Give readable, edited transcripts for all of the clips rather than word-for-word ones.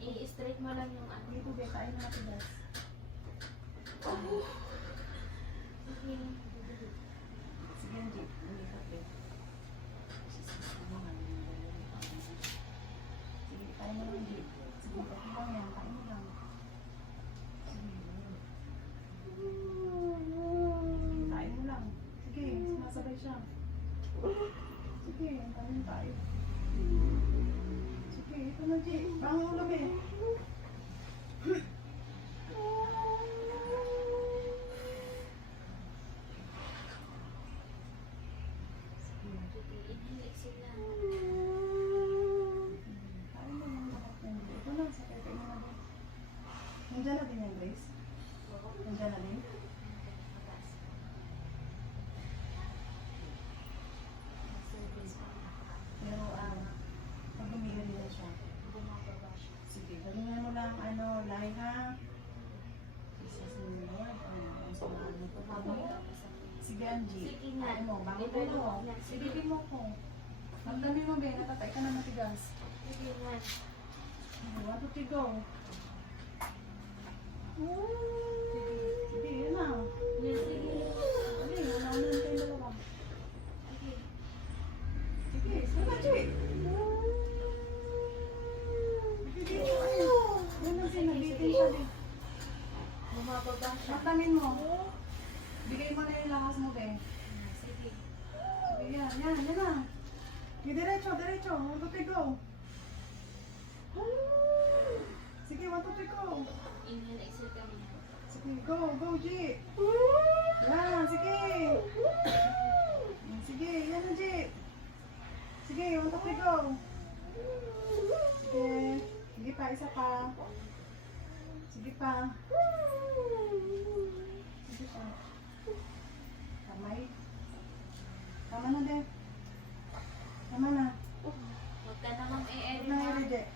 I-straight mo lang yung ano. Dito, be, kain na matigas. Okay. Sige, hindi. Hindi ka, be. Sige, kain mo lang, hindi. Sige, kain lang yan. Kain mo lang. Kain mo lang. Sige, sumasabay siya. Sige, kain tayo. Sige, ito na, G. Bangon mo lang, eh. Inhale, exhale lang. Kain mo lang lahat yan. Ito na, sa kain mo na din. Nandiyan na din yan, Grace. Nandiyan na din. Pero, pag bumili nila siya. Sige, galingan mo lang, lahi ha. Jesus Lord, salamat po kami. Sige, Angie. Sige nga. Kain mo, bangon mo. Silipin mo ko. Magdami mo, Ben. Natatay ka na matigas. Sige nga. Want to go? Sige, yun na. Yes, sige. Sige, wala na kayo dalawa. Okay. Sige, sana, Jay. Sige, ayun. Yan ang sinabitin pa din. Bumababa siya. Matamin mo. Bigay mo na yung lakas mo, Ben. Sige. Sige, yan na. Sige, diretso. Want to go? Sige, want to go? Inhale, exhale kami. Sige, go, G. Yan, sige. Sige, yan na, G. Sige, want to go? Sige. Sige pa, isa pa. Sige pa. Sige pa. Kamay. Tama na, De. Tama na. Huwag ka namang Huwag i-edit na na. i-reject.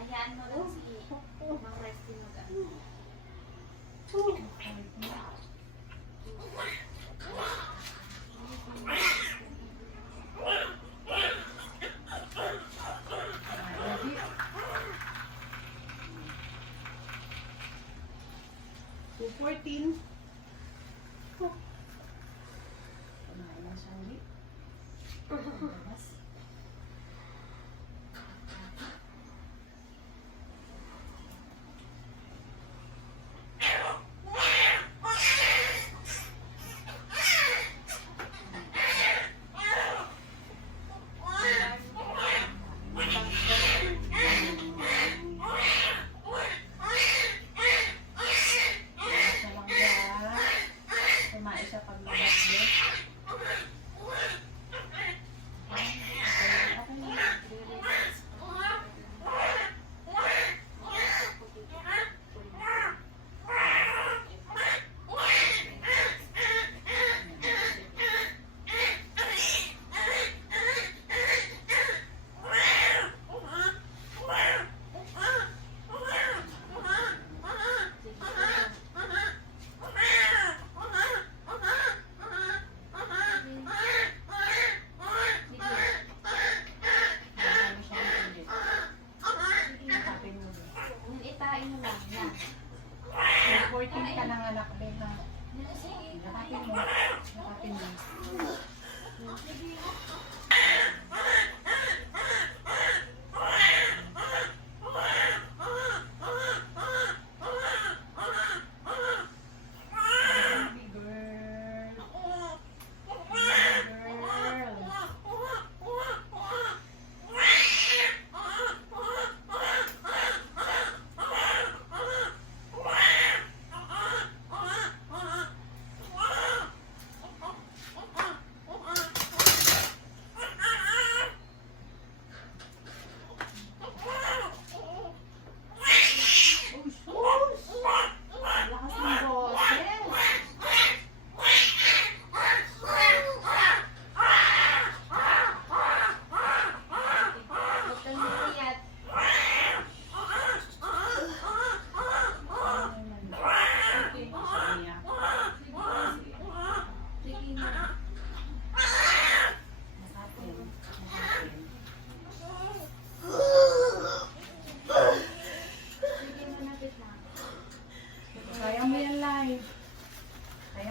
Hayaan mo lang si mag-resting mo ka. Ready? 2:14. Kumain na siya, Angie. Labas. Kumain siya paglabas din.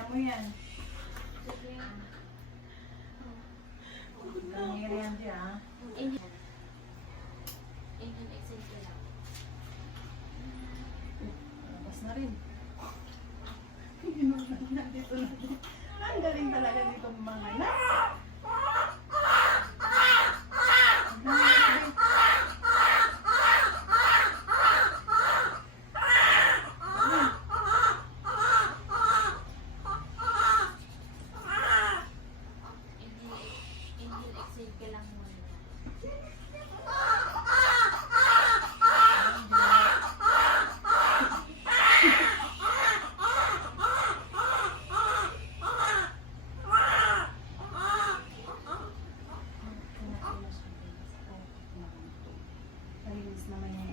mo yan. Sige. Ganyan yan siya, ha? Inhale. Inhale, exhale ka lang. Labas na rin. Nandito na din. Ang galing talaga dito mga anak. Ang galing. Inhale, inhale, exhale ka lang muna. Kalinis naman yan.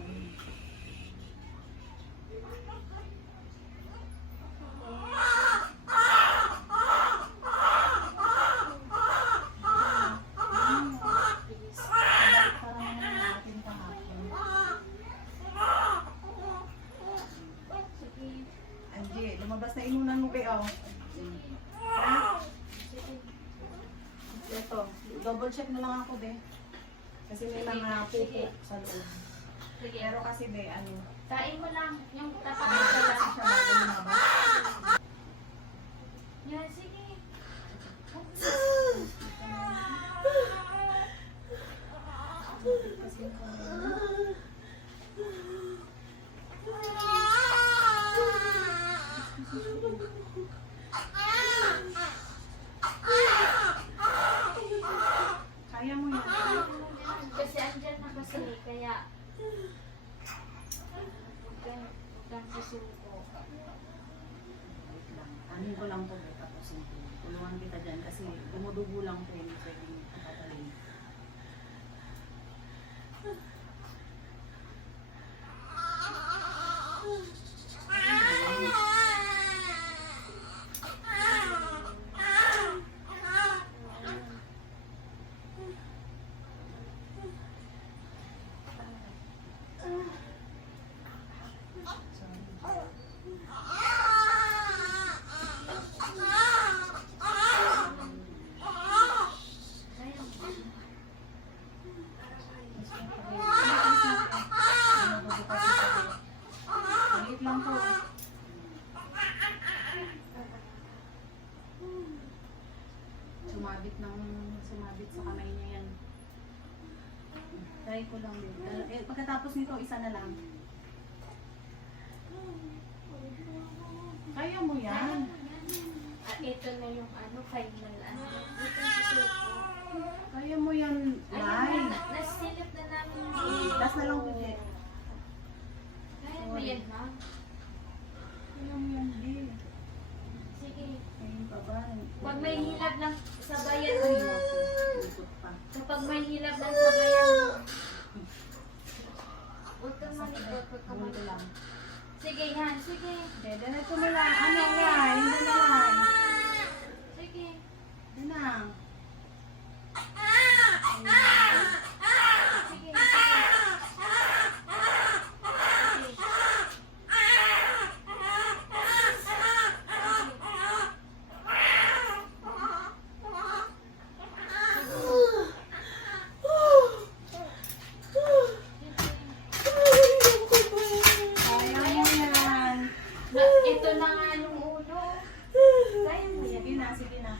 Parang natin kahapon. Sige. Angie, lumabas na inunan mo kayo. Ha? Ito, double check na lang ako, be. Kasi may mga pupo sa loob. Sige. Pero kasi, be, ano, Kain mo lang. Yung tatakot ano ka kasi lang. siya bago lumabas. Yan, sige. Kasi yung camera. Kaya mo yan. Kasi andyan na kasi, kaya huwag kang susuko. Wait lang. Anin ko lang to, be, tapos hindi. Tulungan kita dyan kasi dumudugo lang to, hindi pwedeng kapatalin. Wait lang po. Sumabit sa kamay niya yan. Try ko lang din. Pagkatapos nito, isa na lang. Kaya mo yan. At ito na yung ano, final ano. Huwag kang susuko. Kaya mo yan, Lai. Ayun na, nasilip na namin yung Last na lang po, Jet. Kaya mo yan, ha? Kaya mo yan, Di. Sige. Ayun pa ba? Pag may hilab lang sabayan Ay, mo. ikot pa. Kapag may hilab lang sabayan mo. Huwag kang malikot, huwag kang Bunto malikot. lang. Sige, yan, sige. Diretso mo lang. Ano lang? Hindi na lang. Sige. Hindi na. Sige, sige. Kaya mo yan. Ito na nga yung ulo. Kaya mo yan. Sige na, sige na.